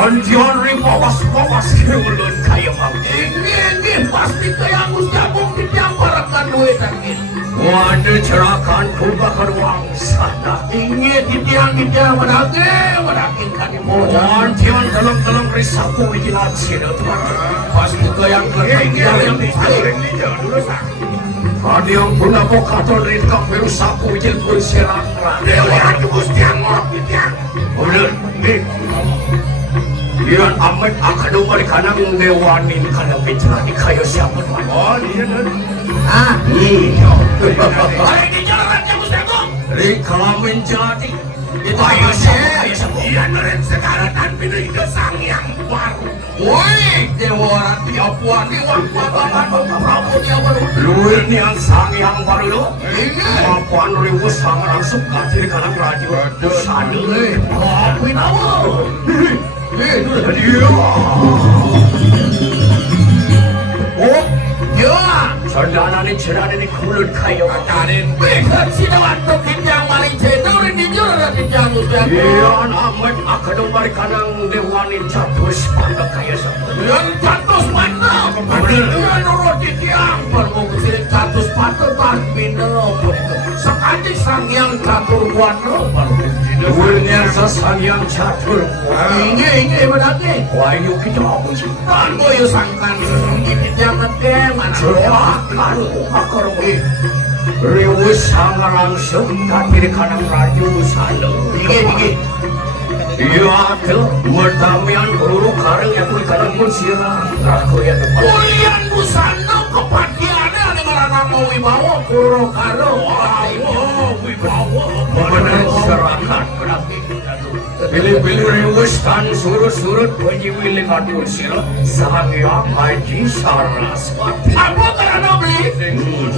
Anjian rimawas-mawas ulun kaya mang. Ini pasti kaya Gusti Agung dijamparakan duit angin. Wanda cerakan ku bakar wangsana. Ingin ditiang-ditiang menagih kan ibu. Anjian dalam risaku ijilat sini. Pasti kaya yang ada yang puna bokaton rinka perusaku ijil pun serang. Dewa Gusti Agung ditiang. Ulun, Iyan amat akadu balik kanang dewanin kanang bicara di kayo siapa tuan? Oh iya dan. Ah iya. Hari ini jalan yang Gusti Agung. Rika menjadi. Itu ayo siapa? Iya neren sekarang dan pindah ide sang yang baru. Woi dewa tiap wani waktu Prabu dia baru. Luin yang sang yang baru lo. Iya. Apaan ribu sang langsung kacir kanang radio. Sana. Apa nama? Oh, ya, sarjana ni cerana ni kulut kayu. Kanin, bekat sidawan tokin yang maling cedor di jurang di jamu jamu. Iya, amat akadu balik kanang dewani catus pada kaya sama. Yang catus pada, benar nurut di tiang. Perlu kesini catus pada ban minum. Sekali sang yang catur wano baru. Dunia sang yang catur. Ini berarti. Wah ini kita apa sih? Kan boyo sangkan. Ini jangan keman. Akar akar boy. Riwus sang langsung kaki kanang raju sana. Digi. Iya tuh. Merdamian peluru kareng yang kulit kanang pun sirah. Aku yang depan. Kulian busana kepatiannya dengan nama wibawa kuro karo. Wibawa. Benar serahkan berarti. Pilih-pilih riwus tan surut-surut penjiwili kadul sila sahaya haji saraswati. Apa karena beli?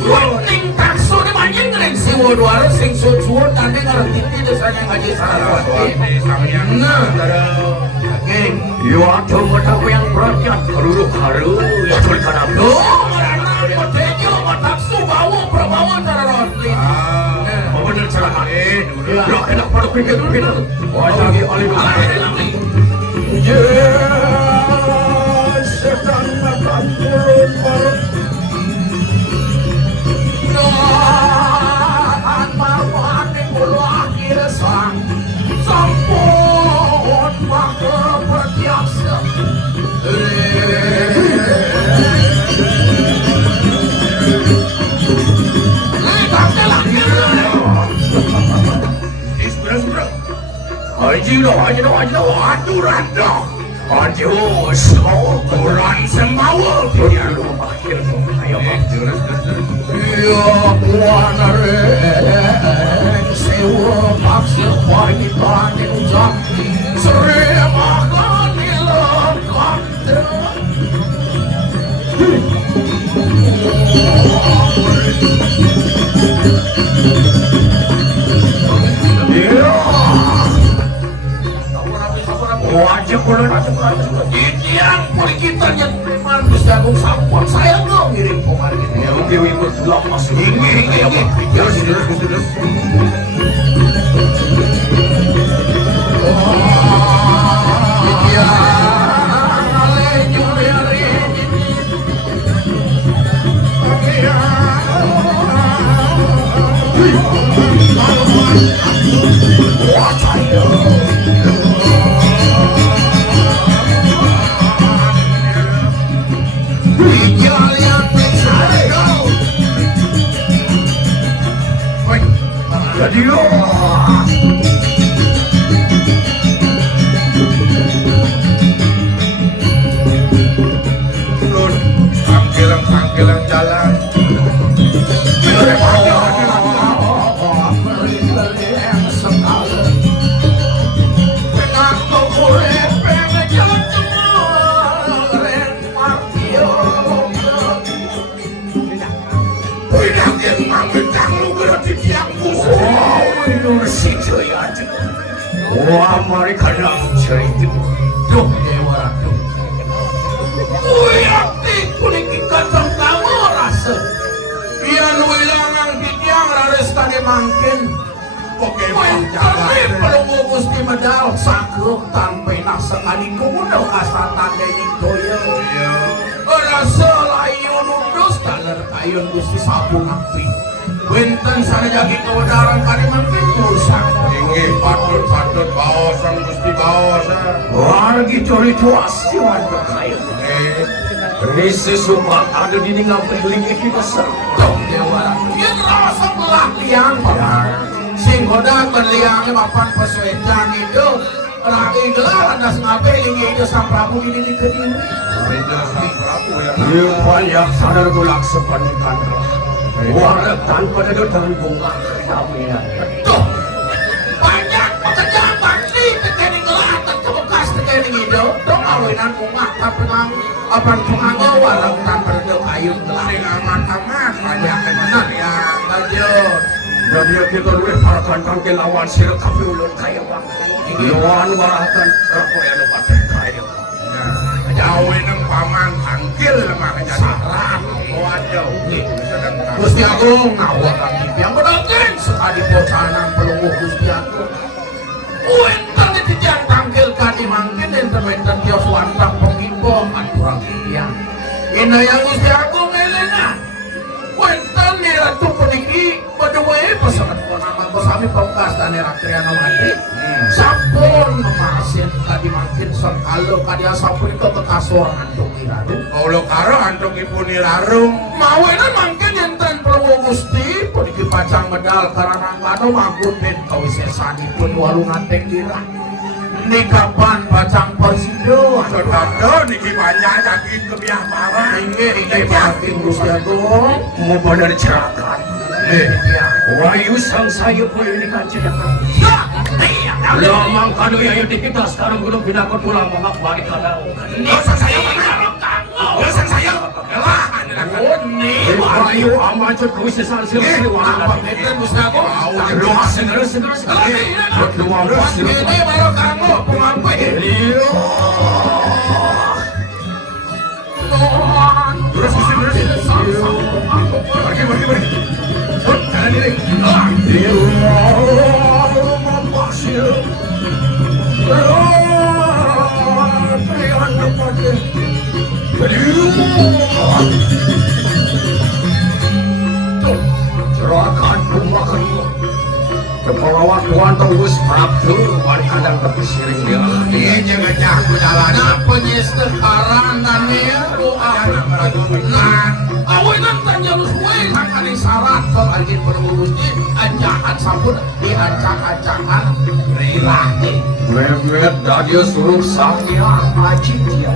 Wanting takso ni manjing kering siwo duara sing suut-suut nanti ngerti desanya haji saraswati. Nah, geng. Yo atau matamu yang berakyat karu ya tulikan apa? Oh, karena potejo mataksu bawa prabawa cara roti. Bener cerahan. Ya enak pada pinggir. Wajah lagi oleh sedang makan turun perut. Dan bapak di bulu akhir sang sampun maka bertiasa. Haji lo, aturan dah. Haji so, orang sembawa. Dia lupa akhir tu. Ayo, ya, puan areng sewa paksa pagi pagi ujak. Sering makan di lengkap. Wajib bulan yang boleh kita yang memang Gusti Agung sampun saya nggak ngirim kemarin ini. Ya oke ibu sudah masuk. Ini ya sudah. Panggilan jalan. Wah, mari kadang cerita. Duh, dewa tuh. Uyakti kuning kasam kamu rasa. Ian wilangan bidang rares tadi mangkin. Oke, Tapi pelungu Gusti Medal sakeuk tanpa nasa kadikuno kasatan dening toyo. Rasa layu nundus taler kayun Gusti Sabu Ngapin. Wenten sanajagi kewedaran kali mangkin rusak. Inggih patut baosan Gusti baosan. Wargi curi cuas jiwanda kayu. Risi sumpah ada di ngapailing kita sertong dewa. Yang rasa belah liang sing goda berliangnya mapan pesuetan itu. Lagi gelar ada ngapailing itu sang Prabu ini di kediri. Raja Sang Prabu yang Iya banyak sadar gulak sepanikan. Warak tanpa dengan bunga kedamaian. Tuh banyak pekerjaan bakti tekening gelatan kebekas tekening itu. Dong awinan bunga tapi nang apa penganggo warak tanpa ada kayu gelar. dengan amat banyak yang benar ya. Lanjut. Jadi kita dulu para kantang kelawan sirah tapi ulun kaya bang. Lawan warakan rakyat lebat kaya. Jauh nang paman tangkil lemah Sarang. Waduh. Gusti Agung ngawak kami yang berdakin sekali bocanan pelungu Gusti Agung. Uentan ditijang tangkil kadi mangkin enten-enten tios wantang pengimbong aturang impian. Ina yang Gusti Agung elena. Uentan ni ratu peniki badawai pesanat ko nama ko sami pangkas dan Rakriana mati. Sampun memasin kadi mangkin sekalo kadi asapun itu kekasorangan dongiradu. Kaulo karo antuk ibu nilarung. Mawenan mangkin enten pelungu Gusti puniki pacang medal karena ngano mangkun ben kawisesanipun walungan teng dirah. Ini kapan pacang persido? Aduh niki banyak sakit kebiah parah. Inge batin Gusti Agung mau pada dicerakan. Wayu sang sayu boleh dikancirakan. Lamang kado yayu di kita sekarang belum pindah ke pulang mengak balik kadang. Dosa saya mengarang kamu. Dosa saya. Elah. Wayu amat kewisesan silih Apa itu Gusti Agung? Luas segera. Luas Ini baru kamu pengampai. Terus. Pergi. Jalan diri. Serahkan rumah kedua. Kepala Tuan Tunggus Prabu wali kadang tepi siring dia. Ini jangan jago jalan. Nah penyester karan dan doa. Nah, awenan tanjalus kue kakani syarat pembagian berurusnya ajakan sampun diancak-ancakan rilaki. Wet dadio suruh saya majid dia.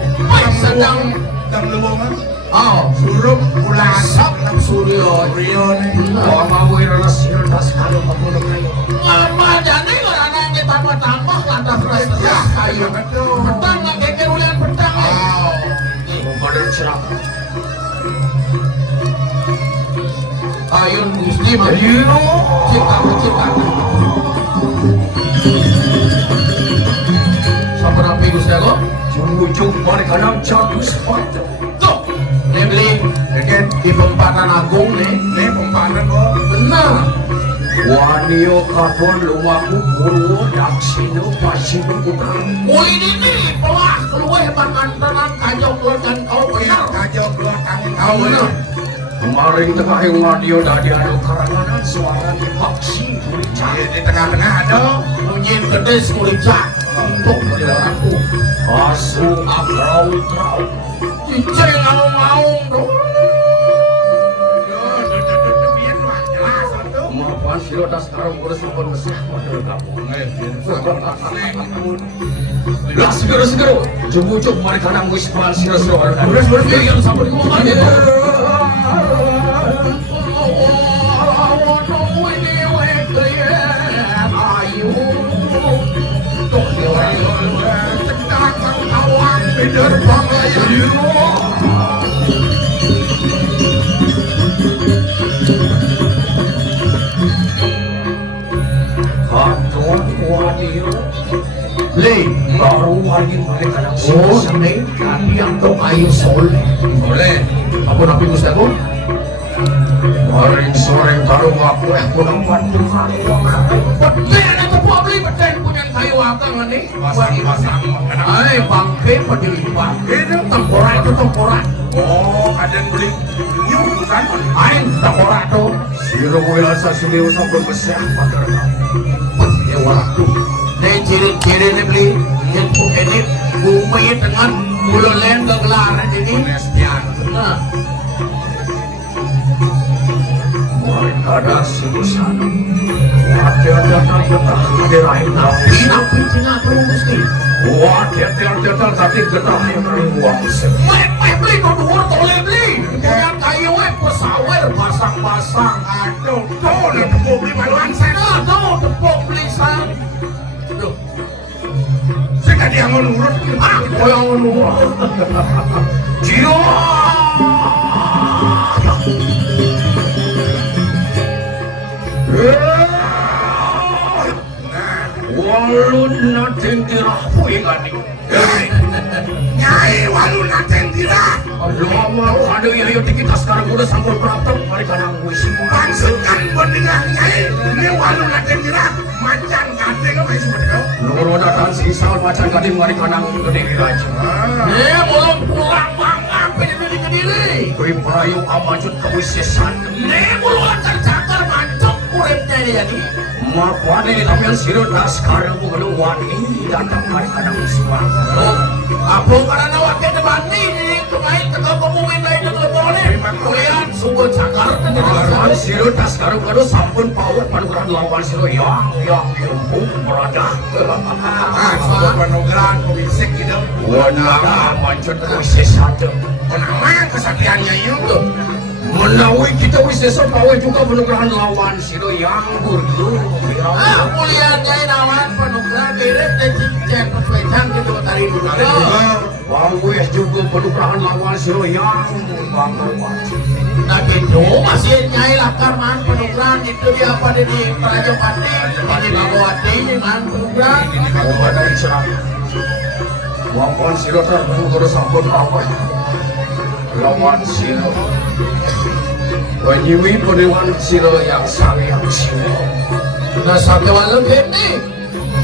Sedang lumongan. oh Suruh pulang. sabda suryo Rion. oh mau irasial tas kalau kamu kayu. Mama jadi karena kita tambah lantas rasa kayu. Petang nggak geger ulian petang. Mau pada cerah. Ayun Gusti mah. Cipta. Sampurapi Gusti Agung. Jujung mereka nang jatuh sepatu. Tuh, beli di Pempatan Agung nih. Ini pempanan kok. Benar. Wanio katon lumaku buru daksino pasino utang. Ini pelah keluar pangantanan kajong dan kau benar. Kajok keluar tangan kau. Kau benar. Kemarin tengah yang radio dari anu karanganan suara dipaksi kulicak. Di tengah-tengah ada. Munyin kedes kulicak. Untuk meliraku. Asu agrau. Ciceng ngaung-ngaung dong. Maafkan sirotas sekarang urus pun mesah model kamu. Lah segera. Jumbujuk mereka nang wispan siro-siro. Beres yang sampai ngomong itu. Baru lagi mereka nang sini kami yang dong ayo soleh. Boleh. Apa nabi Gusti Agung? Paling sore baru aku kurang bantu hari. Betul itu publik betul punya kayu akang nih. Pasang-pasang. Ay bangke peduli bangke temporak itu temporak. Oh, ada beli nyung kan? Ay temporak tuh. Siro wilasa sini usah berbesar pada ya waktu. Nih ciri-ciri nih beli. Itu ini bumi dengan bulu len kegelaran ini. Nestian. Nah. Ada silusan ada getah diraih nabi cina terus nih wah getah tapi getah yang uang beli kau dhuwur toleh beli yang kayu pesawer basang-basang aduh Oh, le tepuk beli maluan saya. tuh tepuk beli sang aduh Saya kan yang nurut. kau yang nurut jiwa walun nating dirapu ingani Nyai walun naten tidak. lama ada yang kita sekarang udah sampul berapa mereka nangis Maksudkan bendingan nyai. Ini walun naten tidak. Macan kadeng apa sih mereka? loro datang sisal macan kadang mereka nangis gede aja belum pulang banget pengen di kediri kui perayu amajut kewisesan belum tercakar mancok kuremnya dia nih mapane ditamil sirut naskar mengeluan ini datang mereka nangis banget apa karena wakil debani ini kemain teka pemumin lain yang boleh kuliah sumber cakar dan sirut naskar kado sampun power panugeran lawan sirut yang merada Sebuah penogran komisik gitu. Wanita mancun wisesada Kenapa yang kesaktiannya itu? menawi kita wisesa pawe juga penugrahan lawan siro yang burdu mulianya nawan penugrahan kirim dan cincin persuaitan gitu tadi dulu pawe juga penugrahan lawan siro yang bangga nah gitu masih nyai lakar man penugrahan itu dia pada di Prajopati di Bagawati man penugrahan ada cerah wangkon siro tertentu terus ampun pawe lawan siro Wanyiwi penewan siro yang sayang siro nah sampai walau ini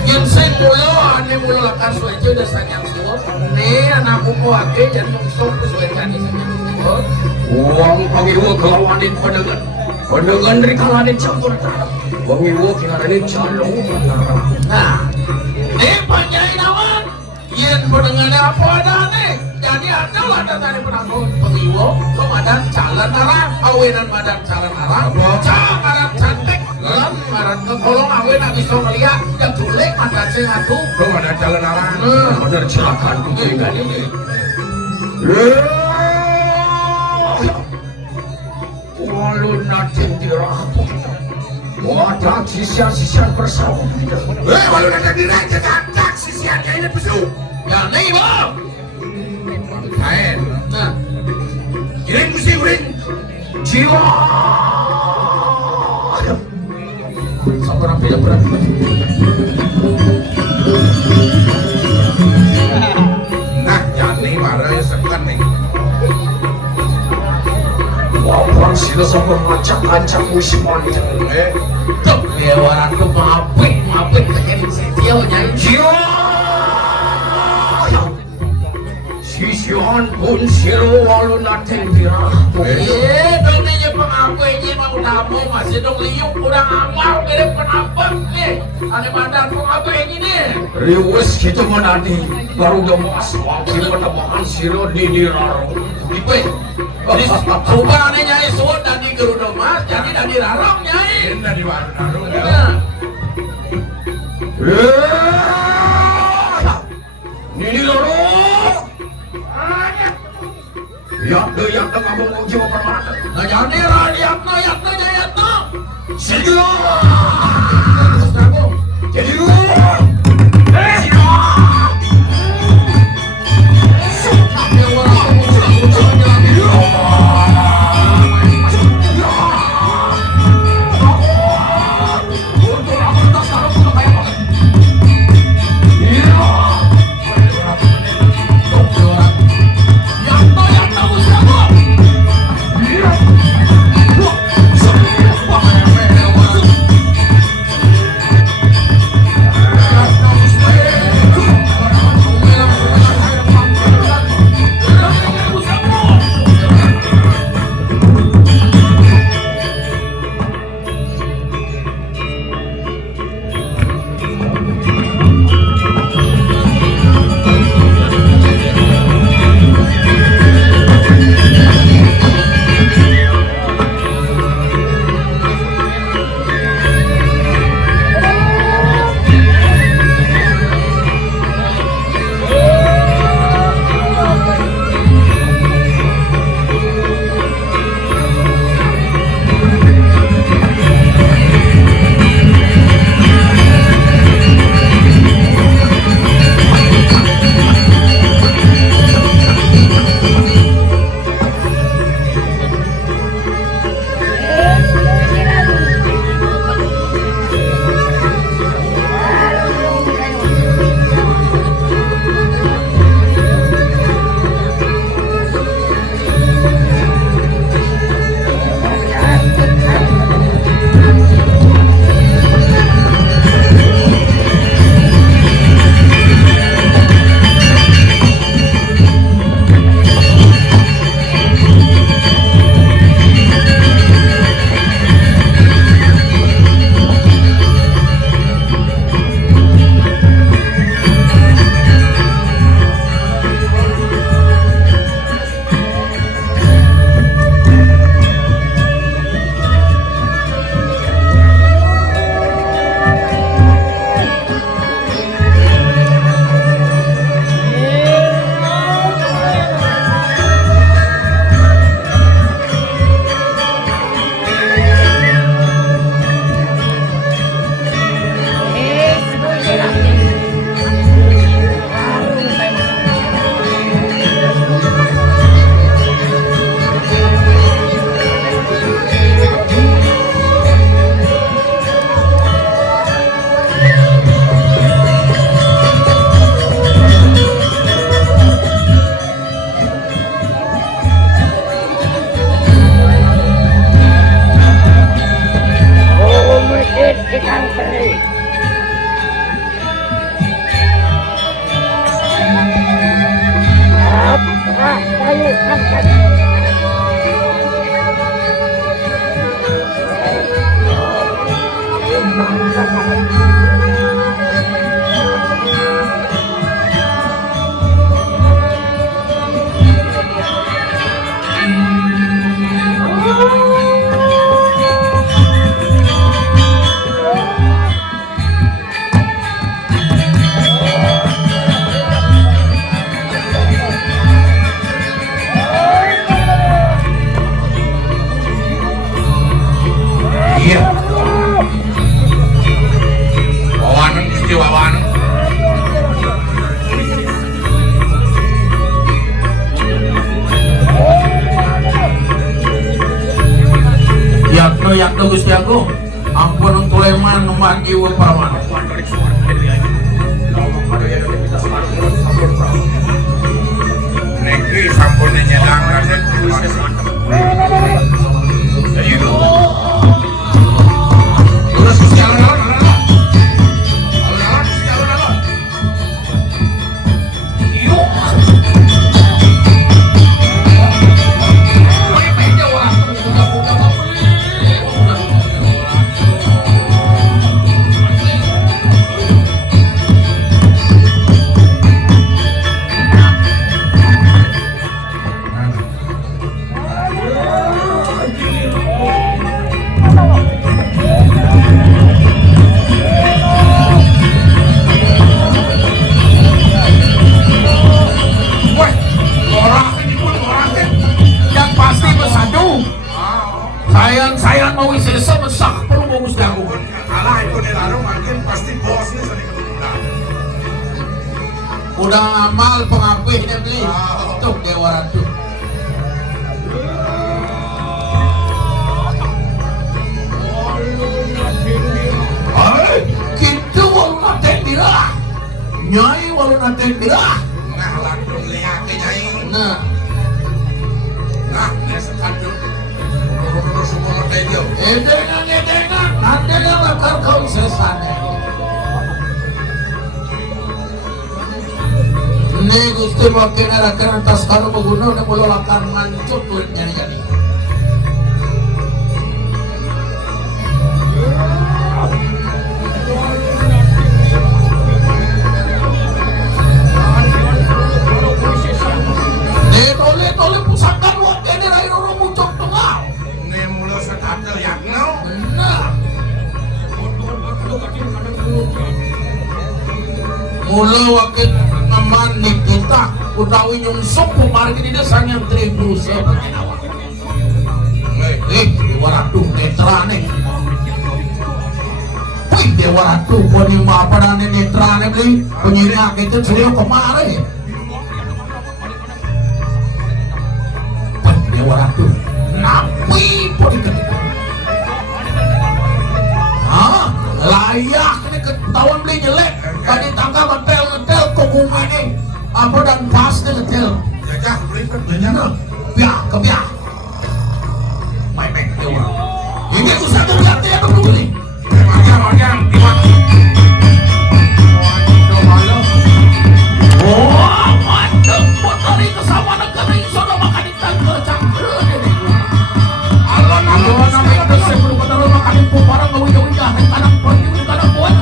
ginseng mulu ane mulu lakar suejo udah sayang siro nih anakku kuake dan mungsong kesuekan di sayang siro uang pangiwo kelawanin pendengan rikalanin campur tanah pangiwo kinarin jalung nah ini panjai nawan yen pendengannya apa ada nih jadi ada wadah tadi penanggung pengiwo komandan calon arah awenan madan calon arah cakaran cantik lem maran kekolong awen nak bisa melihat yang tulik madan sing aku Komandan jalan arah. bener silakan kucingkan ini walun natin dirapu wadah sisian bersama Walun naten tidak cekak sisiannya ini pesu. ya nih bang Kain. nah Kirim mesti uring. jiwa sabar pilih berat Nah, jadi marah ya sekan nih. wapang sila sabar macak-acak musiman tuh dewaran tuh mapit tekan setiau nyanyi jiwa sisian pun siro walun natin dirapu dong ini pengaku ini mau tamu masih dong liuk kurang amal mirip kenapa nih ada mandan pengaku ini nih riwes kita menadi baru gemas wakil penambahan siro di dirarong ipe jadi coba nih nyai suut dan di gerudo mas jadi dan dirarong nyai Ini di warung ya. ini loro yang kamu mau jiwa permata nah jadi rakyatnya segera jadi So lawan. Yakno Gusti Agung, ampun tuleman numan jiwa pawan. Negeri sampun nyedang Raden. Ayo. Terus Gusti alon-alon. Alon-alon Gusti alon-alon. Yo. Sayang mau isesa mesak perlu mau Gusti Agung. Alah itu dilarang makin pasti bos nih sering kedudukan. Udah ngamal pengapihnya beli. Tuh Dewa Ratu. Gitu walau naten dirah. Nyai walau naten dirah. Nah langsung lihat ke Nyai. Nah, Nah sekadung. Semua metejo. edengan, nanti yang lakar kau sesane. Nih Gusti makin arakan atas kalau menggunakan yang mulu lakar mancuk kulitnya nih jadi. Nih tole pusaka luar kene rai orang muncul tengah. Nih mulu sekadung Yakno. Benar. Mula wakil aman nih kita utawi nyungsuk pemari di desa yang tribu sebenarnya. Dewa Ratu netrane. Wih Dewa Ratu poni mapadane netrane beli penyinak itu sudah kemari. Wih Dewa Ratu napi poni ketika. Hah? Layak ini ketahuan beli jelek. Tadi tangga ngetel kogum ini. Apa dan pas ngetel. Jajah beli perbenyana. Biar kebiar. Main Dewa. Ini usah kebiar dia perlu beli. Macam dimak. Oh, mantap. Motor itu sama negara yang sudah makan di tangga cangkir ini. Alon-alon itu sebelum benar makan di puparang ngawin-ngawin dan kadang pergi kadang buat.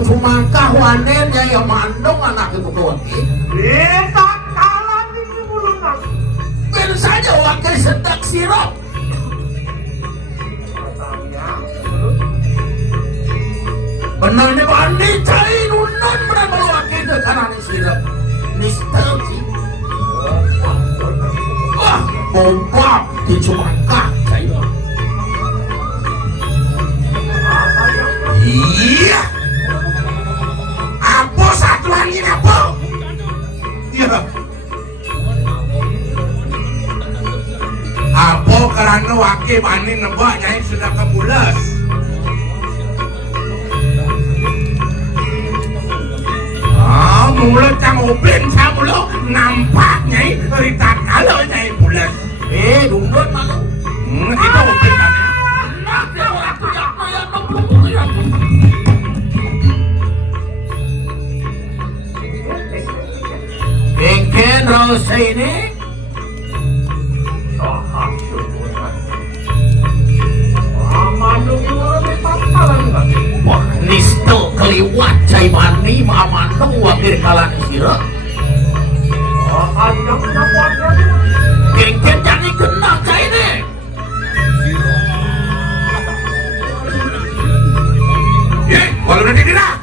Sumangkah wanen yang mandong anak ibu kewati. Tak kalah di bulunan. Ben saja wakil sedak sirop. Benar nih bandi cai nunon benar wakil ke kanan sirap nostalgia. Wah, bombak di Cumangkak saya. Iya. Apa satu angin apa? Iya. Apa karena wakil bani nebak nyai sudah kemulas. Mulut yang obeng sama mulut nampak nyai cerita kalau nyai mulas. Dundut malu. Itu obeng kan ya. Nak dia waktu yang nempung yang bikin rasa ini wah nisto keliwat cai mani mamandung wakil kalan sirah bikin jadi kena cai ini Kalau nanti tidak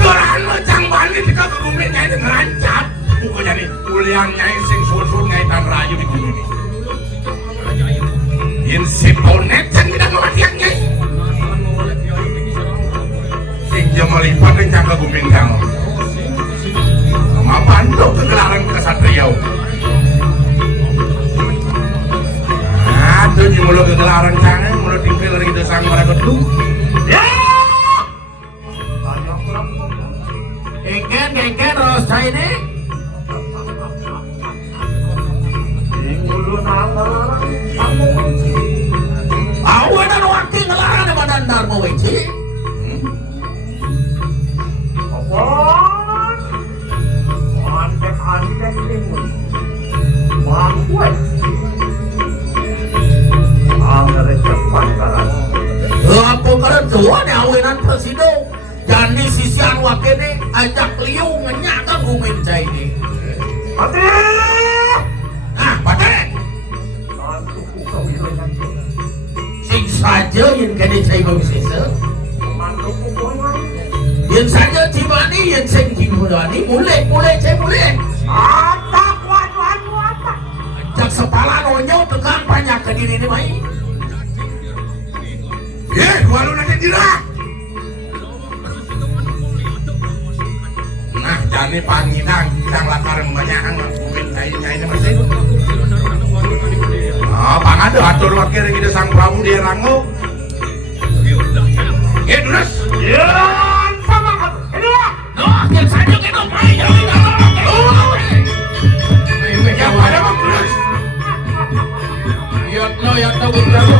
keran macam balik jika kebumen nyai itu ngerancap pokoknya nih kuliah nyai sing sur-sur nyai tan rayu di gunung ini insiponet yang tidak mematiak nyai sing jemalipat dan jaga kebumen kamu sama bantu kegelaran kesatria aduh di mulut kegelaran sana mulut tinggal dari kita sang mereka dulu ya Gengken rasa ini awan dan wakil ngelarang di badan Dharma Weci Antek ini mampu anggar cepat karan apa kalian tua nih awinan presiden jadi sisian wakil ini ajak liu ngenyakan gumin cai ini Patri Patri mantuku kewilangan sing saja yang kini cai bersisa mantuku kewilangan yang saja cimani yang sing cimani mulai cai mulai atak wan ajak sepala nonyo tekan banyak ke diri ini mai walau nanti tidak nah jadi pangidang sang lakar membanyakan ngakubin kayaknya ini masih pangado atur wakil kita sang Prabu dia rango terus sama kamu ini yang saja kena mai yang pada memulus ya tahu berlalu